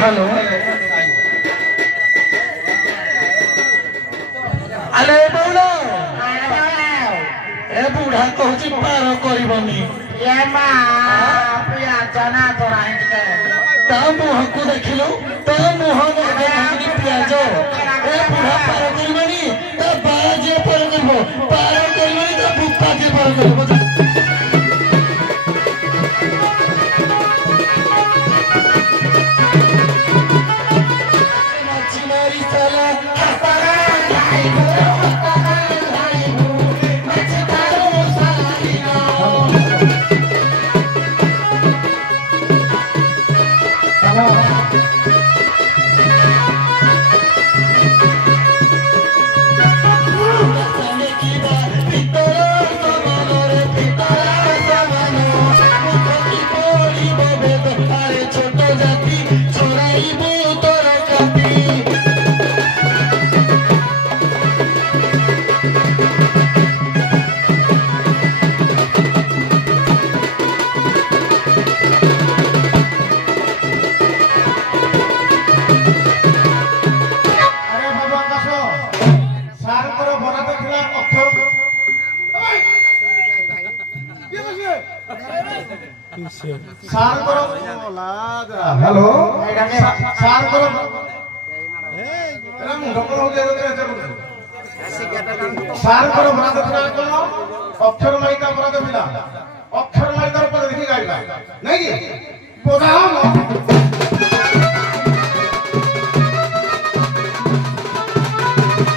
hello अरे बोलो ए बुढ़ा कहूँ पार करबनी ता मुह को देखिलु ता मुह पियाज ए बुढ़ा पार करबनी ता बाजे पार करबो पार करबनी ता बुक्का के पार करबो हेलो सार करो एरा मुंड को हो गया सार करो बना दे कोन अक्षर मालिका बना दे पिला अक्षर मालिका पर देखि गाइला नहीं की गोदाम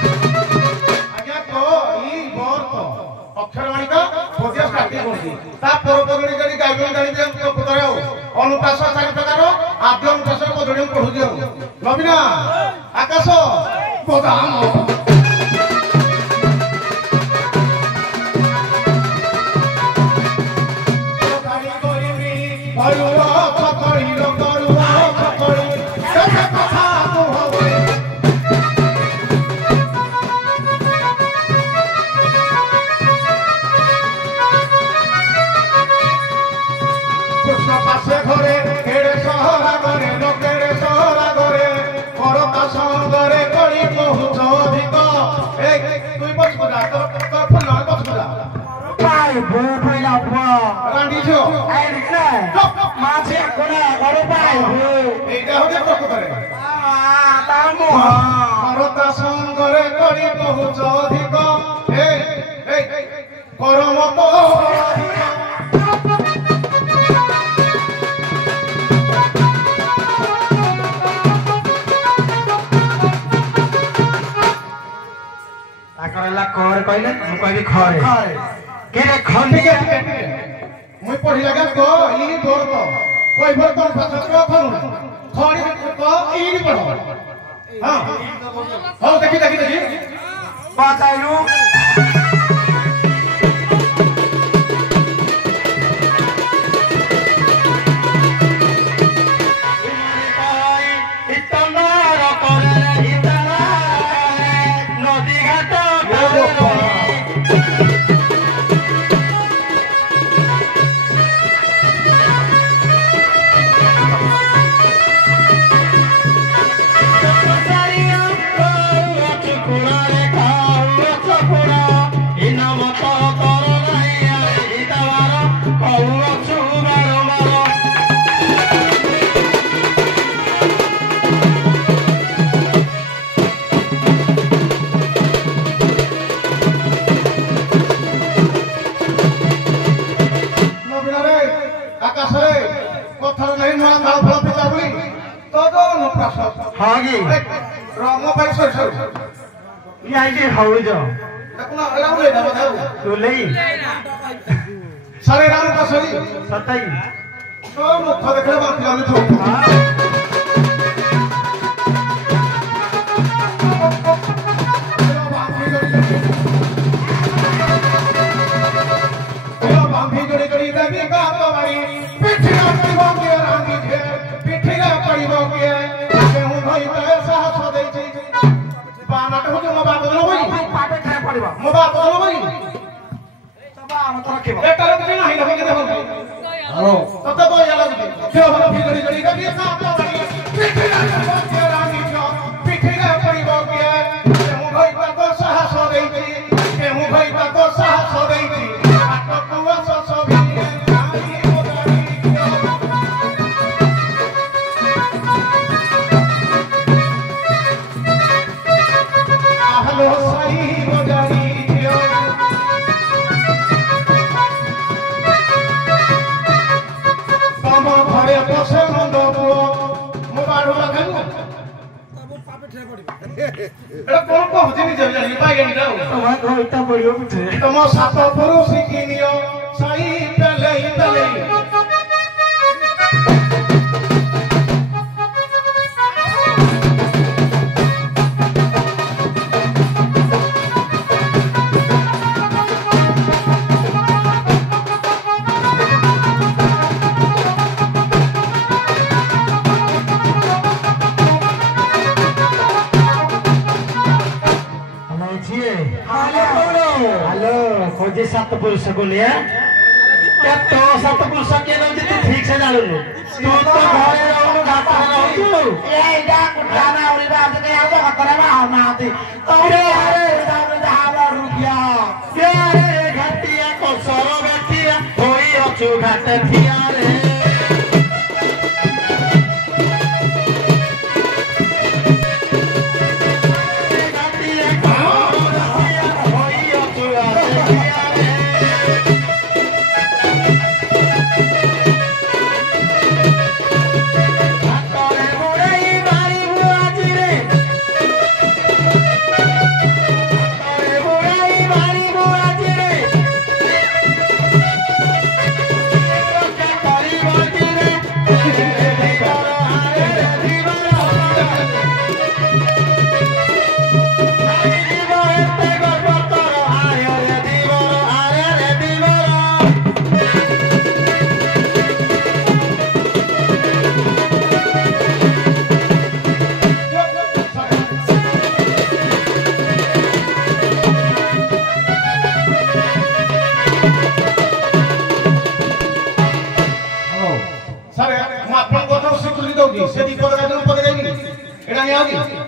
आज्ञा तो ई बोर तो अक्षर मालिका खोजिया काटी कोन ता परपगणी करी गाइबन गाड़ी दे पुतरा अनुप्रास 4 प्रकार आद्य अनुप्रास पदड़ी पढ़ु दियो नवीना आकाश गोदाम मुई पढ़ी लगा को ई तोर तो कोई भर तोर छात्र खनु खड़ी को ई पढ़ो हां हो देखी बताइलु रंग भाई सर यहाँ के हाउ जो देखना राम ले ना बताओ तू ले सारे राम का सही सताई तो मुख देखले बात जाने तो बांधी जोड़ी जोड़ी देवी का तुम्हारी पिठिया पड़िबो के रानी के पिठिया पड़िबो के केहू भई तो साहस दे छी बानाट हो जो मोबाइल बदलो भाई पाटे खाए पड़िबो मोबाइल बदलो भाई तबा हम तो रखिबो एक तरह के नहीं लगे देखो हेलो तब तो या लगे के हम जोड़ी जोड़ी देवी का तुम्हारी पिठिया বসে মন্দ পুଅ ମୋ ବାଡୁ ଖାଇବୁ এটা কোন কহছি নিজে জানি পাইগেনি দাও তোমার ঘরটা পড়িও বুঝে ତମ ସାତ ପରୁ ଶିଖିନିଅ ସାଇ পেলেই পেলেই हेलो खोजे सात पुरुष को लिया क्या तो सात पुरुष के नाम जी तू ठीक से डालो तू तो घरे रहू घाट में रहू ए इडा कुठाना उड़ी बात के आ तो करे बा ना आती अरे अरे दाम रुपया क्या रे घाटिया को सरो घाटिया होई अछु घाट थिया रे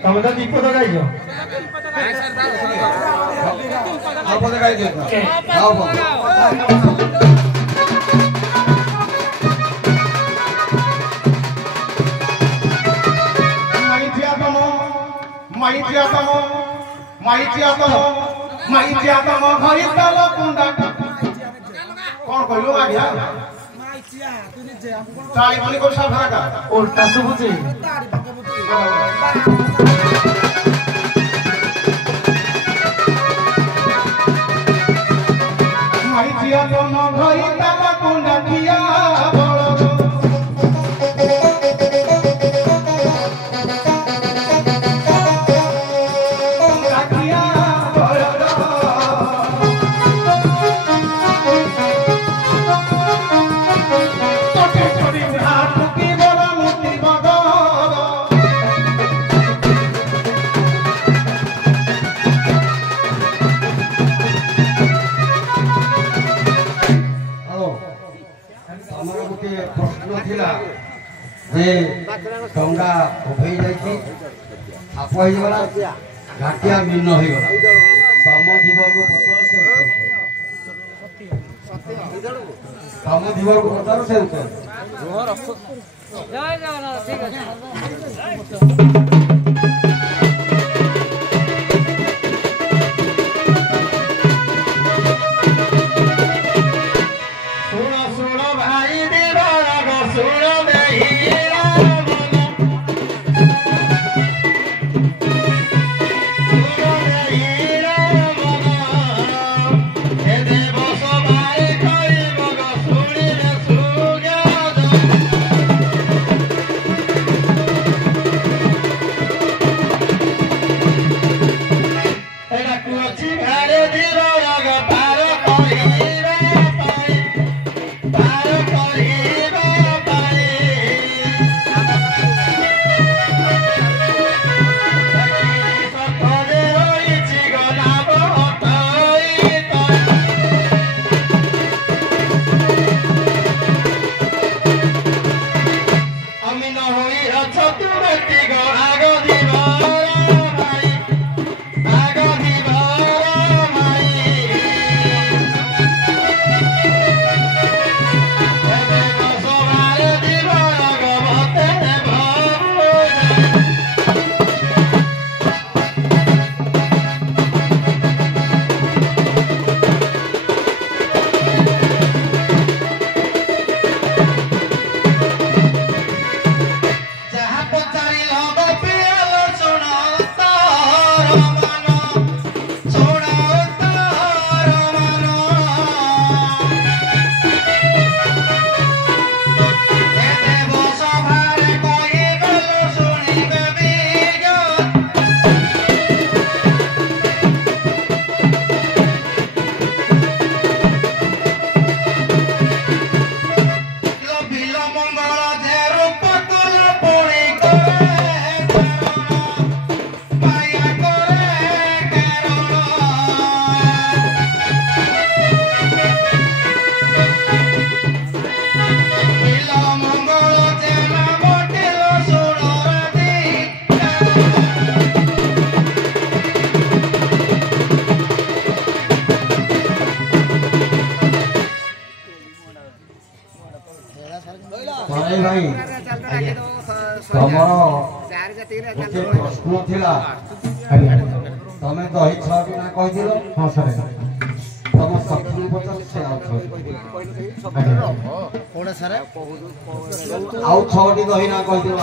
तब तो दीपो तो गाइयो आप तो गाइ दियो आओ माइथिया तम घई तल कुंडा कौन कहलो आज्ञा ताई बोली को साफरा का उल्टा सुबुची माइथिया तम घई तल कुंडा किया बड़ डंगा उभे जाइए आप घाटिया भिन्न हो गला तम जीवन को पचार से उत्तर भाई तमर गोटे प्रश्न थिला तमे दही छटी ना कहिदिल हां सर तम सखी पचास से आउ छटी दही ना कहिदिल